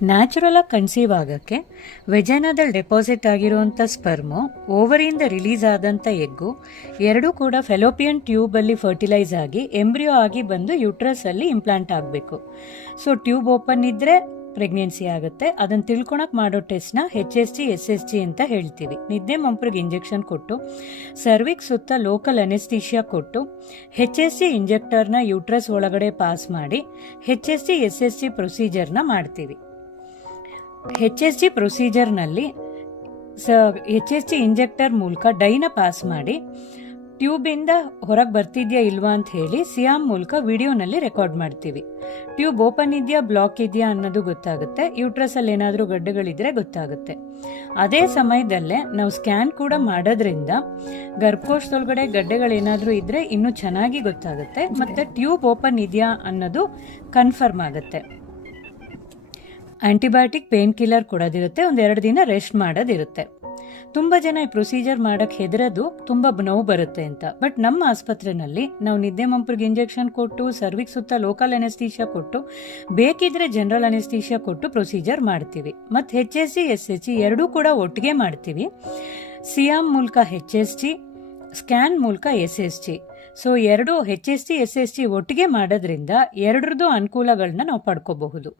ನ್ಯಾಚುರಲಾಗಿ conceive ಆಗೋಕ್ಕೆ ವೆಜೈನಾದಲ್ಲಿ deposit ಆಗಿರುವಂಥ sperm, ಓವರಿಯಿಂದ release ಆದಂಥ ಎಗ್ಗು ಎರಡೂ ಕೂಡ ಫೆಲೋಪಿಯನ್ ಟ್ಯೂಬಲ್ಲಿ ಫರ್ಟಿಲೈಸ್ ಆಗಿ ಎಂಬ್ರಿಯೋ ಆಗಿ ಬಂದು ಯೂಟ್ರಸಲ್ಲಿ ಇಂಪ್ಲಾಂಟ್ ಆಗಬೇಕು. ಸೊ ಟ್ಯೂಬ್ ಓಪನ್ ಇದ್ದರೆ ಪ್ರೆಗ್ನೆನ್ಸಿ ಆಗುತ್ತೆ. ಅದನ್ನು ತಿಳ್ಕೊಳಕ್ಕೆ ಮಾಡೋ ಟೆಸ್ಟ್ನ HSG SSG ಅಂತ ಹೇಳ್ತೀವಿ. ನಿದ್ದೆ ಮಂಪ್ರಿಗೆ ಇಂಜೆಕ್ಷನ್ ಕೊಟ್ಟು ಸರ್ವಿಕ್ಸ್ ಸುತ್ತ ಲೋಕಲ್ ಅನೆಸ್ಥೀಷಿಯಾ ಕೊಟ್ಟು HSG ಇಂಜೆಕ್ಟರ್ನ ಯೂಟ್ರಸ್ ಒಳಗಡೆ ಪಾಸ್ ಮಾಡಿ HSG SSG ಪ್ರೊಸೀಜರ್ನ ಮಾಡ್ತೀವಿ. HSG ಪ್ರೊಸೀಜರ್ನಲ್ಲಿ HSG ಇಂಜೆಕ್ಟರ್ ಮೂಲಕ ಡೈನ ಪಾಸ್ ಮಾಡಿ ಟ್ಯೂಬಿಂದ ಹೊರಗೆ ಬರ್ತಿದ್ಯಾ ಇಲ್ವಾ ಅಂತ ಹೇಳಿ ಸಿಯಾಮ್ ಮೂಲಕ ವಿಡಿಯೋನಲ್ಲಿ ರೆಕಾರ್ಡ್ ಮಾಡ್ತೀವಿ. ಟ್ಯೂಬ್ ಓಪನ್ ಇದೆಯಾ ಬ್ಲಾಕ್ ಇದೆಯಾ ಅನ್ನೋದು ಗೊತ್ತಾಗುತ್ತೆ. ಯೂಟ್ರಸಲ್ಲಿ ಏನಾದರೂ ಗಡ್ಡೆಗಳಿದ್ರೆ ಗೊತ್ತಾಗುತ್ತೆ. ಅದೇ ಸಮಯದಲ್ಲೇ ನಾವು ಸ್ಕ್ಯಾನ್ ಕೂಡ ಮಾಡೋದ್ರಿಂದ ಗರ್ಭಕೋಶದೊಳಗಡೆ ಗಡ್ಡೆಗಳೇನಾದರೂ ಇದ್ರೆ ಇನ್ನೂ ಚೆನ್ನಾಗಿ ಗೊತ್ತಾಗುತ್ತೆ. ಮತ್ತೆ ಟ್ಯೂಬ್ ಓಪನ್ ಇದೆಯಾ ಅನ್ನೋದು ಕನ್ಫರ್ಮ್ ಆಗುತ್ತೆ. Antibiotic pain killer ಕೊಡೋದಿರುತ್ತೆ. 1-2 ದಿನ ರೆಸ್ಟ್ ಮಾಡೋದಿರುತ್ತೆ. ತುಂಬ ಜನ ಈ ಪ್ರೊಸೀಜರ್ ಮಾಡೋಕ್ಕೆ ಹೆದರೋದು ತುಂಬ ನೋವು ಬರುತ್ತೆ ಅಂತ. ಬಟ್ ನಮ್ಮ ಆಸ್ಪತ್ರೆಯಲ್ಲಿ ನಾವು ನಿದ್ದೆ ಮಂಪ್ರಿಗೆ ಇಂಜೆಕ್ಷನ್ ಕೊಟ್ಟು ಸರ್ವಿಕ್ಸ್ ಸುತ್ತ ಲೋಕಲ್ ಅನೆಸ್ಥೀಷಿಯಾ ಕೊಟ್ಟು ಬೇಕಿದ್ರೆ ಜನರಲ್ ಅನೆಸ್ಥೀಷಿಯಾ ಕೊಟ್ಟು ಪ್ರೊಸೀಜರ್ ಮಾಡ್ತೀವಿ. ಮತ್ತು HSG SSG ಎರಡೂ ಕೂಡ ಒಟ್ಟಿಗೆ ಮಾಡ್ತೀವಿ. ಸಿಯಾಮ್ ಮೂಲಕ HSG, ಸ್ಕ್ಯಾನ್ ಮೂಲಕ SSG. ಸೊ ಎರಡು HSG SSG ಒಟ್ಟಿಗೆ ಮಾಡೋದ್ರಿಂದ ಎರಡರದ್ದು ಅನುಕೂಲಗಳನ್ನ ನಾವು ಪಡ್ಕೋಬಹುದು.